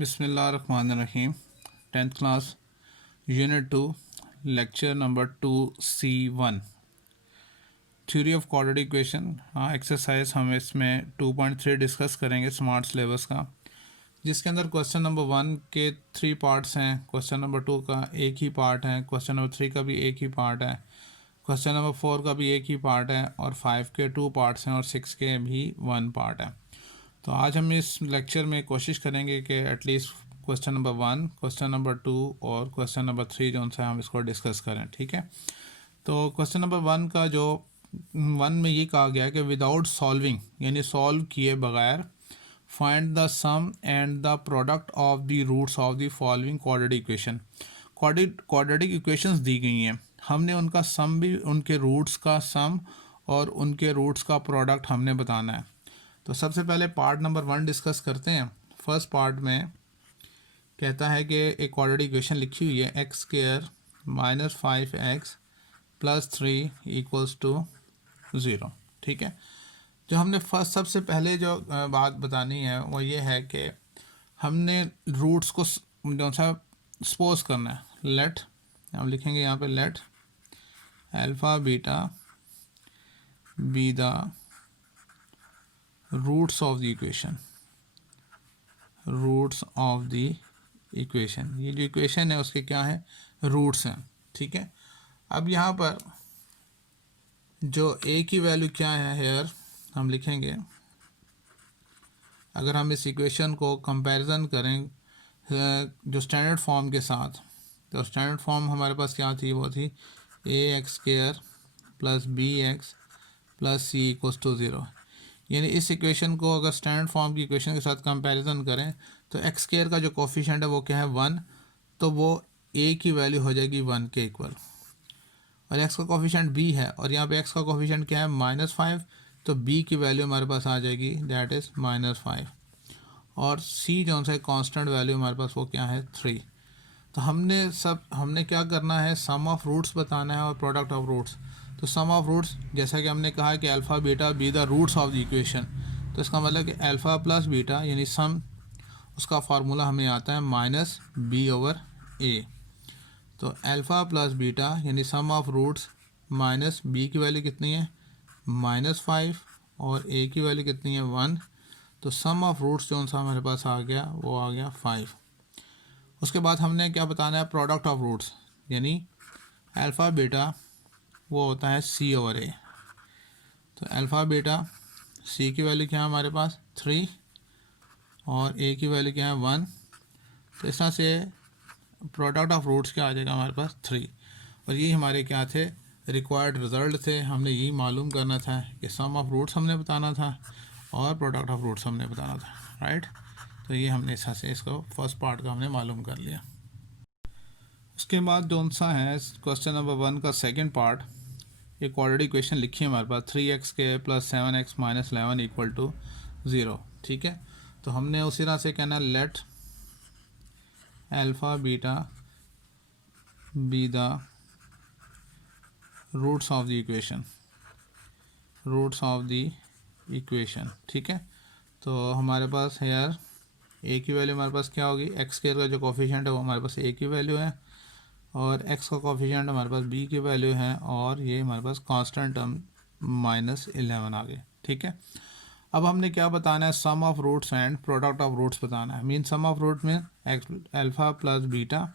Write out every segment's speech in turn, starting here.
बिस्मिल्लाहिर्रहमानिर्रहीम 10th class unit 2 lecture number 2C1 theory of quadratic equation. Exercise हम इसमें 2.3 discuss करेंगे स्मार्ट सिलेबस का, जिसके अंदर क्वेश्चन नंबर 1 के 3 पार्ट्स हैं, क्वेश्चन नंबर 2 का एक ही पार्ट है, क्वेश्चन नंबर 3 का भी एक ही पार्ट है, क्वेश्चन नंबर 4 का भी एक ही पार्ट है और 5 के 2 पार्ट्स हैं और 6 के भी 1 पार्ट है। तो आज हम इस लेक्चर में कोशिश करेंगे कि at least question number 1, question number 2 और क्वेश्चन नंबर 3 जो उनसे हम इसको डिस्कस करें, ठीक है। तो क्वेश्चन नंबर 1 का जो 1 में ये कहा गया है कि विदाउट सॉल्विंग यानी सॉल्व किए बगैर find the sum and the product of the roots of the following quadratic equation. Quadratic equations दी गई हैं, हमने उनका सम भी, उनके रूट्स का सम और उनके रूट्स का प्रोडक्ट हमने बताना है। तो सबसे पहले पार्ट नंबर 1 डिस्कस करते हैं। फर्स्ट पार्ट में कहता है कि एक क्वाड्रेटिक इक्वेशन लिखी हुई है x square minus 5x plus 3 equals to 0, ठीक है। जो हमने फर्स्ट सबसे पहले जो बात बतानी है वो ये है कि हमने रूट्स को जो सा सपोज करना है। लेट, हम लिखेंगे यहाँ पे let alpha beta be the roots of the equation, roots of the equation. ये जो इक्वेशन है उसके क्या है, रूट्स हैं, ठीक है। अब यहाँ पर जो a की वैल्यू क्या है हेयर हम लिखेंगे, अगर हम इस इक्वेशन को कंपैरिजन करें जो स्टैंडर्ड फॉर्म के साथ, तो स्टैंडर्ड फॉर्म हमारे पास क्या थी, वो थी ax square plus bx plus c equals to 0। यानी इस इक्वेशन को अगर स्टैंडर्ड फॉर्म की इक्वेशन के साथ कंपैरिजन करें तो एक्स स्क्वायर का जो कोफिशिएंट है वो क्या है 1, तो वो a की वैल्यू हो जाएगी 1 के इक्वल, और x का कोफिशिएंट b है और यहाँ पे x का कोफिशिएंट क्या है -5, तो b की वैल्यू हमारे पास आ जाएगी दैट इज़ -5, और c जो सा कांस्टेंट वैल्यू हमारे पास वो क्या है 3। तो हमने क्या करना है, सम ऑफ रूट्स बताना है और प्रोडक्ट ऑफ रूट्स। तो सम ऑफ रूट्स जैसा कि हमने कहा कि alpha beta be the roots of the equation, तो इसका मतलब कि अल्फ़ा प्लस बीटा यानी सम, उसका फार्मूला हमें आता है माइनस बी ओवर ए। तो अल्फ़ा प्लस बीटा यानी सम ऑफ रूट्स माइनस बी की वैल्यू कितनी है -5 और ए की वैल्यू कितनी है 1, तो सम ऑफ रूट्स जो सा हमारे पास आ गया वो आ गया 5। उसके बाद हमने क्या बताना है, प्रोडक्ट ऑफ रूट्स, यानी अल्फ़ा बीटा वो होता है सी ओवर ए। तो अल्फ़ा बीटा सी की वैल्यू क्या है हमारे पास 3 और ए की वैल्यू क्या है 1, तो इस तरह से प्रोडक्ट ऑफ रूट्स क्या आ जाएगा हमारे पास 3। और ये हमारे क्या थे, रिक्वायर्ड रिजल्ट थे। हमने यही मालूम करना था कि सम ऑफ रूट्स हमने बताना था और प्रोडक्ट ऑफ रूट्स हमने बताना था, राइट। तो ये हमने इस तरह से इसको फर्स्ट पार्ट का हमने मालूम कर लिया। उसके बाद जो सा है क्वेश्चन नंबर 1 का सेकंड पार्ट, एक क्वाड्रेटिक इक्वेशन लिखी है हमारे पास 3x के plus 7x minus 11 equal to 0, ठीक है। तो हमने उसी तरह से कहना let alpha beta be the roots of the equation, roots of the equation, ठीक है। तो हमारे पास हेयर ए की वैल्यू हमारे पास क्या होगी, एक्स स्क्वायर का जो कोफिशिएंट है वो हमारे पास ए की वैल्यू है और x का कोफिशिएंट हमारे पास b की वैल्यू है और ये हमारे पास कांस्टेंट टर्म -11 आ गए, ठीक है। अब हमने क्या बताना है, sum of roots and product of roots बताना है। मीन सम ऑफ रूट में अल्फ़ा प्लस बीटा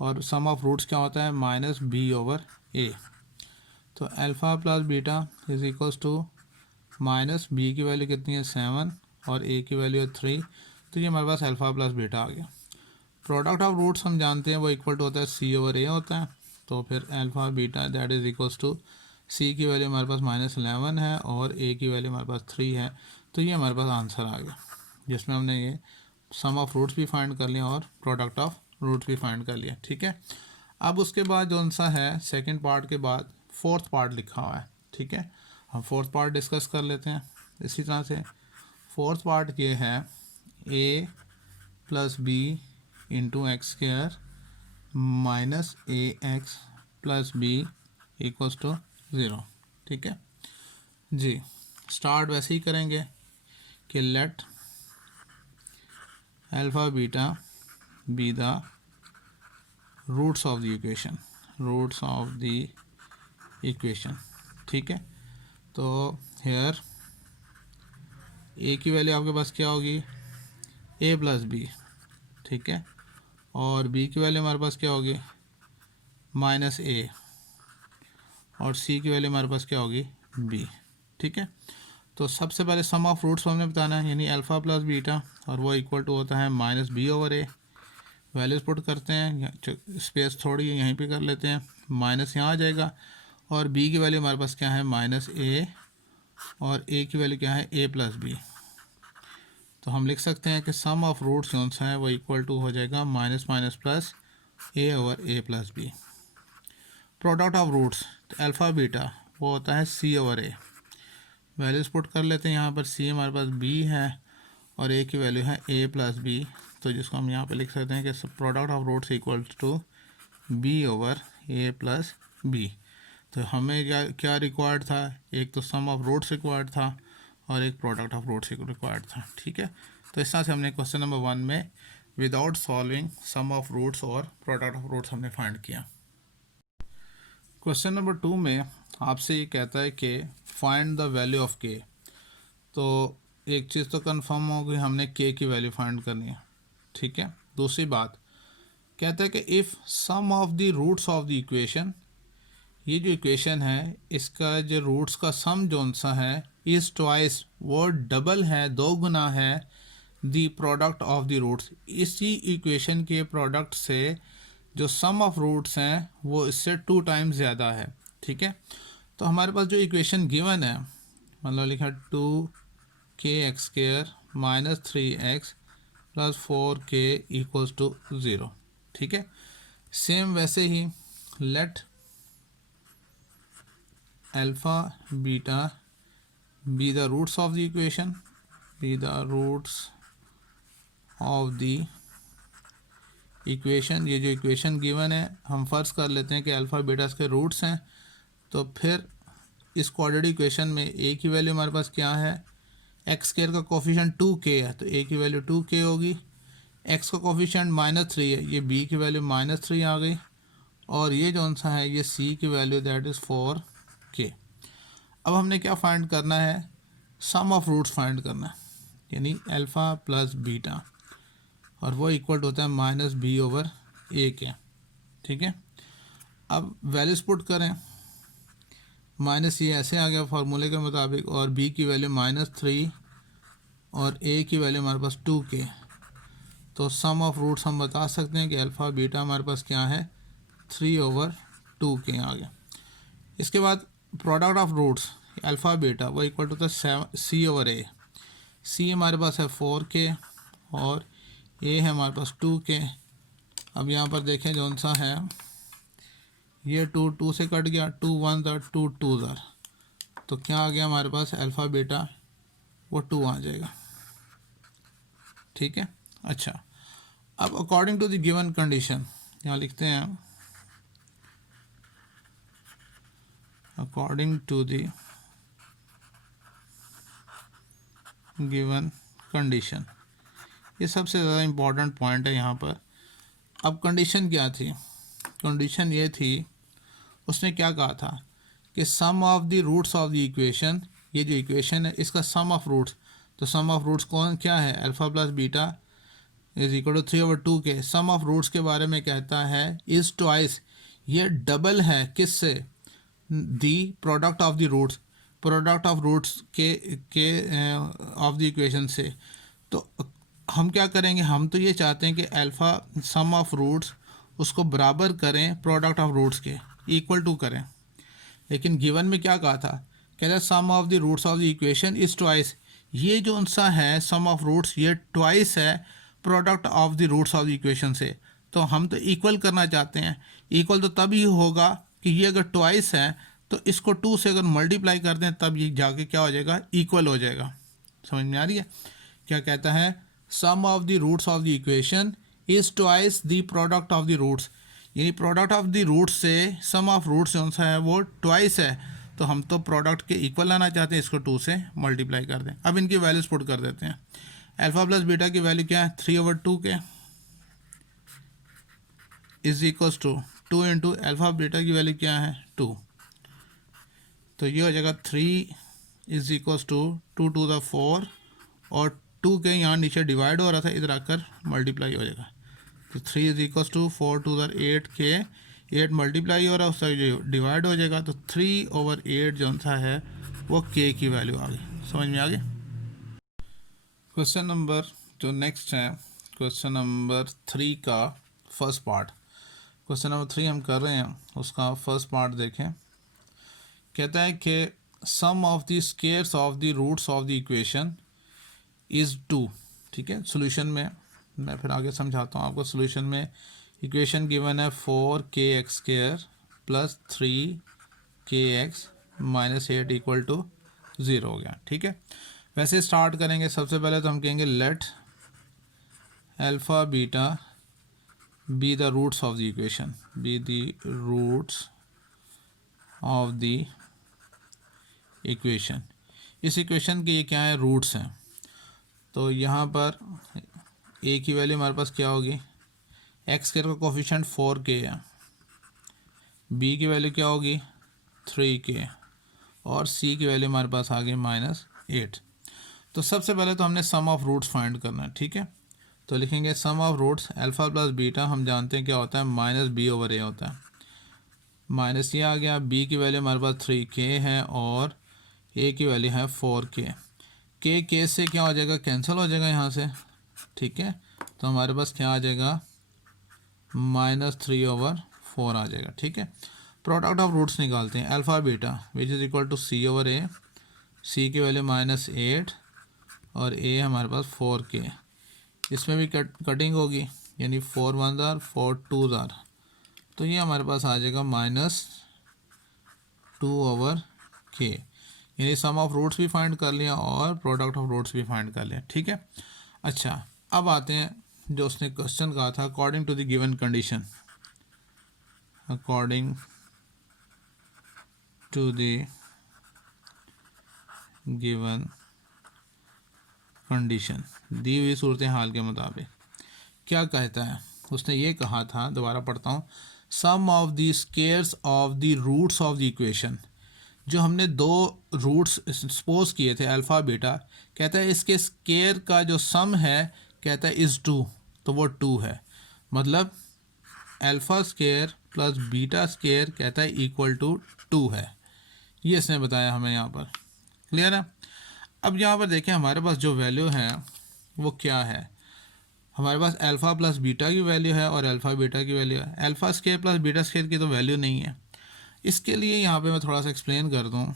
और सम ऑफ रूट्स क्या होता है -b ओवर a। तो alpha plus beta is equals to -b की वैल्यू कितनी है 7 और a की वैल्यू है 3, तो ये हमारे पास अल्फ़ा प्लस बीटा आ गया। प्रोडक्ट ऑफ रूट्स हम जानते हैं वो इक्वल टू होता है सी ओवर ए होता है, तो फिर alpha beta that is equals to C की वैल्यू हमारे पास -11 है और ए की वैल्यू हमारे पास 3 है, तो ये हमारे पास आंसर आ गया, जिसमें हमने ये सम ऑफ रूट्स भी फाइंड कर लिया और प्रोडक्ट ऑफ रूट्स भी फाइंड कर लिया, ठीक है। अब उसके बाद जो सा है सेकेंड पार्ट के बाद फोर्थ पार्ट लिखा हुआ है, ठीक है। हम फोर्थ पार्ट डिस्कस कर लेते हैं इसी तरह से। फोर्थ पार्ट ये है A plus B into X square minus A X plus B equals to 0, ठीक है जी। स्टार्ट वैसे ही करेंगे कि let alpha beta be the roots of the equation, roots of the equation. ठीक है, तो हेयर ए की वैल्यू आपके पास क्या होगी, ए प्लस बी। ठीक है, और बी की वैल्यू हमारे पास क्या होगी, माइनस ए, और सी की वैल्यू हमारे पास क्या होगी, बी। ठीक है, तो सबसे पहले सम ऑफ रूट्स हमने बताना है, यानी अल्फ़ा प्लस बीटा, और वो इक्वल टू होता है माइनस बी ओवर ए। वैल्यूज पुट करते हैं, स्पेस थोड़ी यहीं पे कर लेते हैं, माइनस यहाँ आ जाएगा, और बी की वैल्यू हमारे पास क्या है, माइनस ए, और ए की वैल्यू क्या है, ए प्लस बी। तो हम लिख सकते हैं कि सम ऑफ रूट्स जो सा है वो इक्वल टू हो जाएगा minus minus plus a over a plus b. Product of roots, तो अल्फ़ा बीटा वो होता है c over a. Values put कर लेते हैं, यहाँ पर सी हमारे पास बी है और ए की वैल्यू है ए प्लस बी, तो जिसको हम यहाँ पे लिख सकते हैं कि product of roots equal to b over a plus b. तो हमें क्या क्या रिक्वायर्ड था, एक तो सम ऑफ रूट्स रिक्वायर्ड था और एक प्रोडक्ट ऑफ रूट्स रिक्वायर्ड था। ठीक है, तो इस तरह से हमने क्वेश्चन नंबर 1 में without solving sum of roots और प्रोडक्ट ऑफ रूट्स हमने फाइंड किया। क्वेश्चन नंबर 2 में आपसे ये कहता है कि फाइंड द वैल्यू ऑफ के। तो एक चीज़ तो कंफर्म हो गई, हमने के की वैल्यू फाइंड करनी है। ठीक है, दूसरी बात कहता है कि if sum of the roots of the equation, ये जो इक्वेशन है इसका जो रूट्स का सम जोन सा है इज़ ट्वाइस, वो डबल है, दो गुना है the product of the roots, इसी इक्वेशन के प्रोडक्ट से जो सम ऑफ रूट्स हैं वो इससे 2 टाइम्स ज़्यादा है। ठीक है, तो हमारे पास जो इक्वेशन गिवन है, मतलब लिखा 2k² minus 3x plus 4k equals to 0। ठीक है, सेम वैसे ही let alpha beta be the roots of the equation, be the roots of the equation. ये जो इक्वेशन गिवन है हम फर्ज कर लेते हैं कि अल्फ़ा बीटा के रूट्स हैं, तो फिर इस क्वाड्रेटिक इक्वेशन में ए की वैल्यू हमारे पास क्या है, x² का कोफिशिएंट 2k है तो ए की वैल्यू 2k होगी, x का कोफिशिएंट -3 है, ये b की वैल्यू -3 आ गई, और ये जौन सा है ये c की वैल्यू दैट इज़ 4k। अब हमने क्या फाइंड करना है, सम ऑफ रूट्स फाइंड करना है, यानी अल्फ़ा प्लस बीटा, और वो इक्वल होता है माइनस बी ओवर ए के। ठीक है, अब वैल्यूज पुट करें, माइनस ये ऐसे आ गया फार्मूले के मुताबिक, और b की वैल्यू -3 और a की वैल्यू हमारे पास 2k। तो सम ऑफ रूट्स हम बता सकते हैं कि अल्फ़ा बीटा हमारे पास क्या है, 3/2k आ गया। इसके बाद product of roots alpha beta वो इक्वल टू होता है c ओवर ए। c हमारे पास है 4k और a है हमारे पास 2k। अब यहाँ पर देखें जौन सा है ये 2 से कट गया, 2 1 2 2, तो क्या आ गया हमारे पास, अल्फ़ा बीटा वो 2 आ जाएगा। ठीक है, अच्छा अब according to the given condition यहाँ लिखते हैं, according to the given condition, ये सबसे ज़्यादा इम्पॉर्टेंट पॉइंट है यहाँ पर। अब कंडीशन क्या थी, कंडीशन ये थी, उसने क्या कहा था कि sum of the roots of the equation, ये जो इक्वेशन है इसका सम ऑफ रूट्स, तो सम ऑफ रूट्स कौन क्या है, alpha plus beta is equal to 3/2k। Sum of roots के बारे में कहता है इज़ ट्वाइस, ये डबल है किससे, the product of the roots, product of roots के ऑफ द इक्वेशन से। तो हम क्या करेंगे, हम तो ये चाहते हैं कि अल्फ़ा सम ऑफ रूट्स उसको बराबर करें प्रोडक्ट ऑफ रूट्स के, इक्वल टू करें, लेकिन गिवन में क्या कहा था, कहता है sum of the roots of the equation is twice, ये जो सा है सम ऑफ रूट्स ये ट्वाइस है product of the roots of the equation से। तो हम तो इक्वल करना चाहते हैं, इक्वल तो तभी होगा कि ये अगर ट्वाइस है तो इसको 2 से अगर मल्टीप्लाई कर दें तब ये जाके क्या हो जाएगा, इक्वल हो जाएगा। समझ में आ रही है, क्या कहता है, sum of the roots of the equation is twice the product of the roots, यानी प्रोडक्ट ऑफ द रूट्स से सम ऑफ रूट्स कौन सा है वो ट्वाइस है, तो हम तो प्रोडक्ट के इक्वल लाना चाहते हैं, इसको 2 से मल्टीप्लाई कर दें। अब इनकी वैल्यूज पुट कर देते हैं, अल्फ़ा प्लस बीटा की वैल्यू क्या है 3/2 k is equals to 2 into alpha beta की वैल्यू क्या है 2, तो ये हो जाएगा 3 is equals to 2 to the 4 और 2 के यहाँ नीचे डिवाइड हो रहा था, इधर आकर मल्टीप्लाई हो जाएगा। तो 3 is equals to 4 to the 8 के 8 मल्टीप्लाई हो रहा है, उसका जो डिवाइड हो जाएगा, तो 3/8 जो सा है वो के की वैल्यू आ गई। समझ में आ गई। क्वेश्चन नंबर जो नेक्स्ट है, क्वेश्चन नंबर 3 का फर्स्ट पार्ट, क्वेश्चन नंबर 3 हम कर रहे हैं, उसका फर्स्ट पार्ट देखें। कहता है कि sum of the squares of the roots of the equation is 2। ठीक है, सोल्यूशन में मैं फिर आगे समझाता हूँ आपको। सोल्यूशन में इक्वेशन गिवन है 4kx² plus 3kx minus 8 equal to 0 हो गया। ठीक है, वैसे स्टार्ट करेंगे। सबसे पहले तो हम कहेंगे let alpha beta be the roots of the equation, be the roots of the equation. इस इक्वेशन के ये क्या है, रूट्स हैं। तो यहाँ पर ए की वैल्यू हमारे पास क्या होगी, एक्स के का कोफिशिएंट 4k है, बी की वैल्यू क्या होगी 3k और सी की वैल्यू हमारे पास आ गई -8। तो सबसे पहले तो हमने सम ऑफ रूट्स फाइंड करना है। ठीक है, तो लिखेंगे sum of roots alpha plus beta, हम जानते हैं क्या होता है -b/a होता है, माइनस ये आ गया। बी की वैल्यू हमारे पास 3k है और ए की वैल्यू है 4k। के से क्या हो जाएगा, कैंसिल हो जाएगा यहाँ से। ठीक है, तो हमारे पास क्या आ जाएगा -3/4 आ जाएगा। ठीक है, प्रोडक्ट ऑफ रूट्स निकालते हैं। Alpha beta which is equal to c/a, C की वैल्यू -8 और ए हमारे पास 4k। इसमें भी कटिंग होगी, यानी 4 1 ज़ार 4 2 ज़ार, तो ये हमारे पास आ जाएगा -2/k। यानी सम ऑफ रूट्स भी फाइंड कर लिया और प्रोडक्ट ऑफ रूट्स भी फाइंड कर लिया। ठीक है, अच्छा अब आते हैं जो उसने क्वेश्चन कहा था, according to the given condition, according to the given condition, दी हुई सूरत हाल के मुताबिक क्या कहता है। उसने ये कहा था, दोबारा पढ़ता हूँ, sum of the squares of the roots of the equation. जो हमने दो रूट्स सपोज किए थे अल्फ़ा बीटा, कहता है इसके स्क्वायर का जो सम है कहता है इज़ 2, तो वो 2 है। मतलब alpha square plus beta square कहता है इक्वल टू 2 है। ये इसने बताया हमें यहाँ पर। क्लियर है। अब यहाँ पर देखें हमारे पास जो वैल्यू है वो क्या है, हमारे पास अल्फ़ा प्लस बीटा की वैल्यू है और अल्फ़ा बीटा की वैल्यू है। Alpha square plus beta square की तो वैल्यू नहीं है। इसके लिए यहाँ पे मैं थोड़ा सा एक्सप्लेन कर दूँ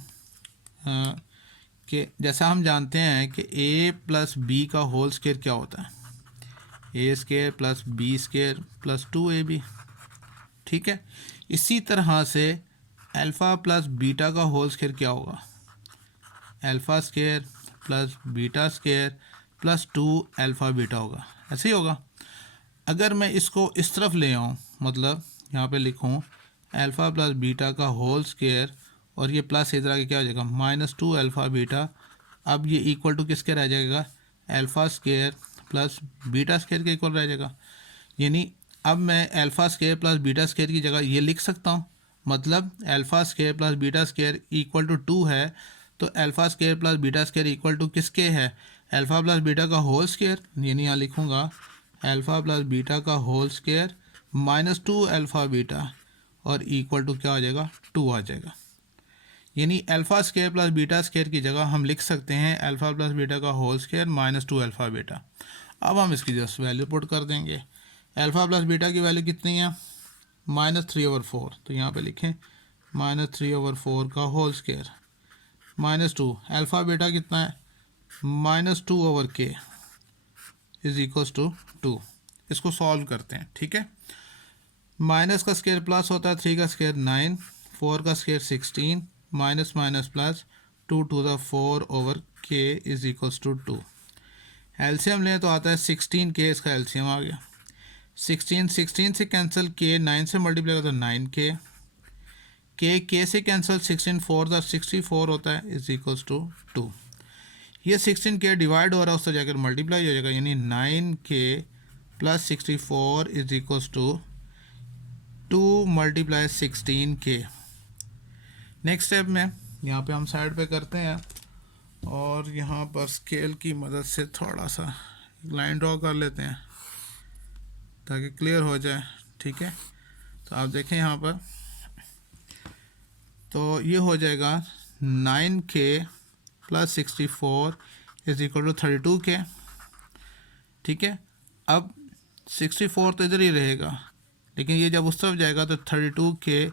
कि जैसा हम जानते हैं कि a प्लस बी का होल स्क्वायर क्या होता है, a square plus b square plus 2ab। ठीक है, इसी तरह से अल्फ़ा प्लस बीटा का होल स्क्वायर क्या होगा, alpha square plus beta square plus 2 alpha beta होगा। ऐसे ही होगा। अगर मैं इसको इस तरफ ले आऊँ, मतलब यहाँ पे लिखूँ अल्फ़ा प्लस बीटा का होल स्क्वायर और ये प्लस इधर आके क्या हो जाएगा -2 अल्फ़ा बीटा। अब ये इक्वल टू किसके रह जाएगा, alpha square plus beta square के इक्वल रह जाएगा। यानी अब मैं alpha square plus beta square की जगह ये लिख सकता हूँ, मतलब alpha square plus beta square equal to 2 है, तो alpha square plus beta square equal to किसके है, अल्फ़ा प्लस बीटा का होल स्क्वायर। यानी यहाँ लिखूँगा अल्फ़ा प्लस बीटा का होल स्क्वायर -2 अल्फ़ा बीटा और इक्वल टू क्या आ जाएगा 2 आ जाएगा। यानी alpha square plus beta square की जगह हम लिख सकते हैं अल्फ़ा प्लस बीटा का होल स्क्वायर -2 अल्फ़ा बीटा। अब हम इसकी जस्ट वैल्यू पुट कर देंगे। अल्फ़ा प्लस बीटा की वैल्यू कितनी है -3/4, तो यहाँ पे लिखें -3/4 का होल स्क्वायर -2 अल्फ़ा बीटा कितना है -2/k इज इक्वल्स टू 2। इसको सॉल्व करते हैं। ठीक है, माइनस का स्क्वायर प्लस होता है, 3 का स्क्वायर 9, 4 का square 16, minus minus plus 2 to the 4/k is equals to 2। LCM लें तो आता है 16k, इसका एलसीएम आ गया 16 से कैंसिल, k 9 से मल्टीप्लाई होता है 9k, k से कैंसिल 16 4 64 होता है इज इक्वल्स टू 2। ये 16K डिवाइड हो रहा है, उससे जाकर मल्टीप्लाई हो जाएगा, यानी 9K plus 64 is equals to 2 multiply 16K। Next step में यहाँ पे हम साइड पे करते हैं और यहाँ पर स्केल की मदद से थोड़ा सा लाइन ड्रॉ कर लेते हैं ताकि क्लियर हो जाए। ठीक है, तो आप देखें यहाँ पर, तो ये हो जाएगा 9K plus 64 is equal to 32K। ठीक है, अब 64 तो इधर ही रहेगा, लेकिन ये जब उस तरफ जाएगा तो 32K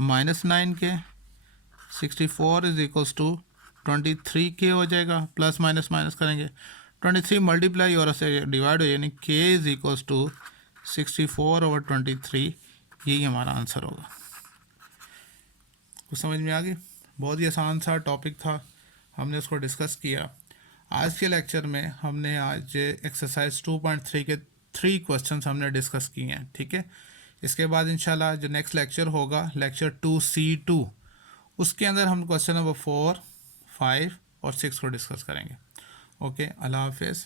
minus 9K, 64 is equals to 23K हो जाएगा, प्लस माइनस माइनस करेंगे, 23 मल्टीप्लाई और से डिवाइड हो, यानी K इज इक्वल्स टू 64/23। यही हमारा आंसर होगा। कुछ समझ में आ गई? बहुत ही आसान सा टॉपिक था, हमने उसको डिस्कस किया। आज के लेक्चर में हमने आज एक्सरसाइज 2.3 के 3 क्वेश्चंस हमने डिस्कस किए हैं। ठीक है, इसके बाद इंशाल्लाह जो नेक्स्ट लेक्चर होगा, लेक्चर 2C2, उसके अंदर हम क्वेश्चन नंबर 4, 5 और 6 को डिस्कस करेंगे। ओके, अल्लाह हाफिज़।